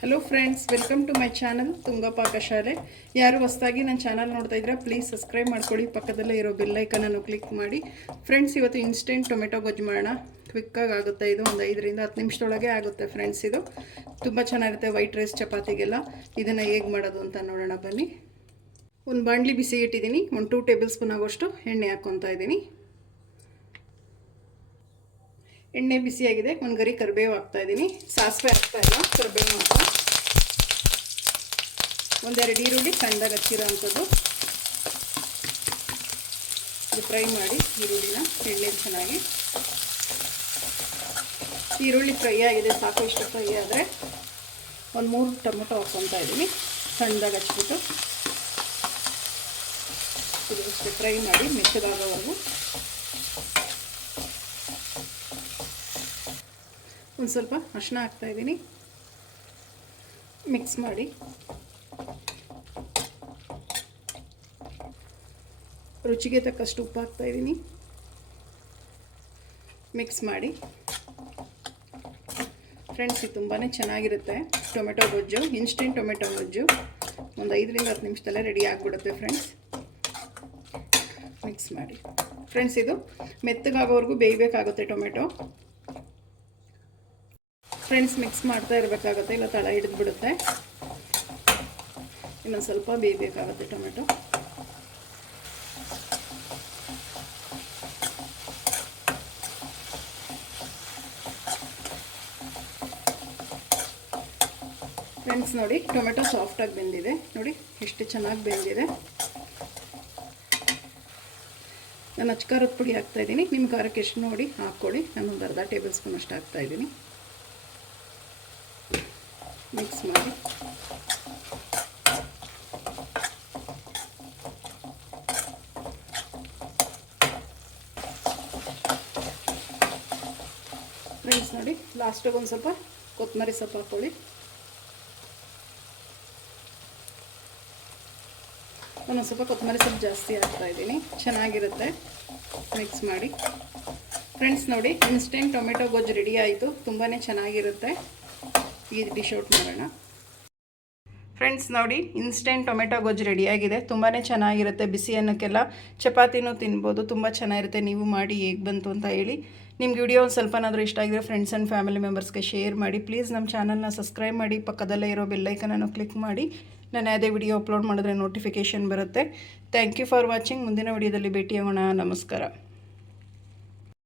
Hello friends welcome to my channel Tunga Pakashale ಯಾರು ಹೊಸದಾಗಿ ನನ್ನ ಚಾನಲ್ ನೋಡ್ತಾ ಇದ್ರೆ ಪ್ಲೀಸ್ ಸಬ್ಸ್ಕ್ರೈಬ್ ಮಾಡ್ಕೊಳ್ಳಿ ಪಕ್ಕದಲ್ಲೇ ಇರೋ ಬೆಲ್ಲೈಕನನ್ನು ಕ್ಲಿಕ್ ಮಾಡಿ. ಫ್ರೆಂಡ್ಸ್ ಇವತ್ತು ಇನ್ಸ್ಟೆಂಟ್ ಟೊಮೆಟೊ ಗೊಜ್ಜು ಮಾಡೋಣ. ಕ್ವಿಕ್ಕಾಗಿ ಆಗುತ್ತೆ ಇದು, ಒಂದು ಐದರಿಂದ ಹತ್ತು ನಿಮಿಷದೊಳಗೆ ಆಗುತ್ತೆ ಫ್ರೆಂಡ್ಸ್ ಇದು. ತುಂಬ ಚೆನ್ನಾಗಿರುತ್ತೆ ವೈಟ್ ರೈಸ್ ಚಪಾತಿಗೆಲ್ಲ. ಇದನ್ನು ಹೇಗೆ ಮಾಡೋದು ಅಂತ ನೋಡೋಣ ಬನ್ನಿ. ಒಂದು ಬಾಂಡ್ಲಿ ಬಿಸಿ ಇಟ್ಟಿದ್ದೀನಿ, ಒಂದು ಟೂ ಟೇಬಲ್ ಸ್ಪೂನ್ ಆಗೋಷ್ಟು ಎಣ್ಣೆ ಹಾಕ್ಕೊತಾ ಇದ್ದೀನಿ. ಎಣ್ಣೆ ಬಿಸಿಯಾಗಿದೆ. ಒಂದು ಗರಿ ಕರಿಬೇವು ಹಾಕ್ತಾ ಇದ್ದೀನಿ. ಸಾಸಿವೆ ಹಾಕ್ತಾ ಇಲ್ಲ. ಕರಿಬೇವು ಮಾತ್ರ. ಒಂದೆರಡು ಈರುಳ್ಳಿ ಸಣ್ಣದಾಗಿ ಹಚ್ಚಿರೋ ಅಂಥದ್ದು ಇದು ಫ್ರೈ ಮಾಡಿ ಈರುಳ್ಳಿನ ಎಣ್ಣೆ ಚೆನ್ನಾಗಿ. ಈರುಳ್ಳಿ ಫ್ರೈ ಆಗಿದೆ. ಸಾಕು ಇಷ್ಟು ಫ್ರೈ ಆದರೆ ಒಂದು ಮೂರು ಟೊಮೆಟೊ ಹಾಕ್ಕೊತಾ ಇದ್ದೀನಿ. ಸಣ್ಣದಾಗ ಹಚ್ಬಿಟ್ಟು. ಇದು ಫ್ರೈ ಮಾಡಿ ಮೆತ್ತಗಾಗೋವರೆಗೂ ಒಂದು ಸ್ವಲ್ಪ ಅರಿಶಿನ ಹಾಕ್ತಾಯಿದ್ದೀನಿ ಮಿಕ್ಸ್ ಮಾಡಿ. ರುಚಿಗೆ ತಕ್ಕಷ್ಟು ಉಪ್ಪು ಹಾಕ್ತಾಯಿದ್ದೀನಿ ಮಿಕ್ಸ್ ಮಾಡಿ. ಫ್ರೆಂಡ್ಸ್ ಇದು ತುಂಬಾ ಚೆನ್ನಾಗಿರುತ್ತೆ. ಟೊಮೆಟೊ ಗೊಜ್ಜು ಇನ್ಸ್ಟೆಂಟ್ ಟೊಮೆಟೊ ಗೊಜ್ಜು. ಒಂದು ಐದರಿಂದ ಹತ್ತು ನಿಮಿಷದಲ್ಲೇ ರೆಡಿ ಆಗಿಬಿಡುತ್ತೆ ಫ್ರೆಂಡ್ಸ್ ಮಿಕ್ಸ್ ಮಾಡಿ. ಫ್ರೆಂಡ್ಸ್ ಇದು ಮೆತ್ತಗಾಗೋವರೆಗೂ ಬೇಯಬೇಕಾಗುತ್ತೆ ಟೊಮೆಟೊ. ಫ್ರೆಂಡ್ಸ್ ಮಿಕ್ಸ್ ಮಾಡ್ತಾ ಇರಬೇಕಾಗುತ್ತೆ, ಇಲ್ಲ ತಳ ಹಿಡಿದು ಬಿಡುತ್ತೆ ಇನ್ನೊಂದು ಸ್ವಲ್ಪ ಬೇಯಬೇಕಾಗುತ್ತೆ ಟೊಮೆಟೊ. ಫ್ರೆಂಡ್ಸ್ ನೋಡಿ, ಟೊಮೆಟೊ ಸಾಫ್ಟಾಗಿ ಬೆಂದಿದೆ. ನೋಡಿ, ಎಷ್ಟು ಚೆನ್ನಾಗಿ ಬೆಂದಿದೆ. ನಾನು ಅಚ್ಕಾರದ ಪುಡಿ ಹಾಕ್ತಾಯಿದ್ದೀನಿ ನಿಮ್ಮ ಖಾರಕ್ಕೆ ಎಷ್ಟು ನೋಡಿ ಹಾಕ್ಕೊಳ್ಳಿ. ನಾನು ಅರ್ಧ ಟೇಬಲ್ ಸ್ಪೂನ್ ಅಷ್ಟು ಹಾಕ್ತಾಯಿದ್ದೀನಿ ಮಿಕ್ಸ್ ಮಾಡಿ. ಫ್ರೆಂಡ್ಸ್ ನೋಡಿ ಲಾಸ್ಟಿಗೆ ಒಂದು ಸ್ವಲ್ಪ ಕೊತ್ತಂಬರಿ ಸೊಪ್ಪು ಹಾಕ್ಕೊಳ್ಳಿ ಒಂದೊಂದು ಸ್ವಲ್ಪ ಕೊತ್ತಂಬರಿ ಸೊಪ್ಪು ಜಾಸ್ತಿ ಹಾಕ್ತಾ ಇದ್ದೀನಿ. ಚೆನ್ನಾಗಿರುತ್ತೆ. ಮಿಕ್ಸ್ ಮಾಡಿ. ಫ್ರೆಂಡ್ಸ್ ನೋಡಿ ಇನ್ಸ್ಟೆಂಟ್ ಟೊಮೆಟೊ ಗೊಜ್ಜು ರೆಡಿ ಆಯಿತು. ತುಂಬಾ ಚೆನ್ನಾಗಿರುತ್ತೆ. ಈಗ ಡಿಶ್ ಔಟ್ ಮಾಡೋಣ. ಫ್ರೆಂಡ್ಸ್ ನೋಡಿ ಇನ್ಸ್ಟೆಂಟ್ ಟೊಮೆಟೊ ಗೊಜ್ಜು ರೆಡಿಯಾಗಿದೆ ತುಂಬಾ ಚೆನ್ನಾಗಿರುತ್ತೆ ಬಿಸಿ ಅನ್ನೋಕ್ಕೆಲ್ಲ. ಚಪಾತಿನೂ ತಿನ್ಬೋದು, ತುಂಬ ಚೆನ್ನಾಗಿರುತ್ತೆ. ನೀವು ಮಾಡಿ ಹೇಗೆ ಬಂತು ಅಂತ ಹೇಳಿ. ನಿಮ್ಗೆ ವಿಡಿಯೋ ಒಂದು ಸ್ವಲ್ಪನಾದರೂ ಇಷ್ಟ ಆಗಿದ್ರೆ ಫ್ರೆಂಡ್ಸ್ ಆ್ಯಂಡ್ ಫ್ಯಾಮಿಲಿ ಮೆಂಬರ್ಸ್ಗೆ ಶೇರ್ ಮಾಡಿ. ಪ್ಲೀಸ್ ನಮ್ಮ ಚಾನಲ್ನ ಸಬ್ಸ್ಕ್ರೈಬ್ ಮಾಡಿ. ಪಕ್ಕದಲ್ಲೇ ಇರೋ ಬೆಲ್ಲೈಕನನ್ನು ಕ್ಲಿಕ್ ಮಾಡಿ. ನಾನು ಯಾವುದೇ ವಿಡಿಯೋ ಅಪ್ಲೋಡ್ ಮಾಡಿದ್ರೆ ನೋಟಿಫಿಕೇಷನ್ ಬರುತ್ತೆ. ಥ್ಯಾಂಕ್ ಯು ಫಾರ್ ವಾಚಿಂಗ್ ಮುಂದಿನ ವಿಡಿಯೋದಲ್ಲಿ ಭೇಟಿಯಾಗೋಣ. ನಮಸ್ಕಾರ.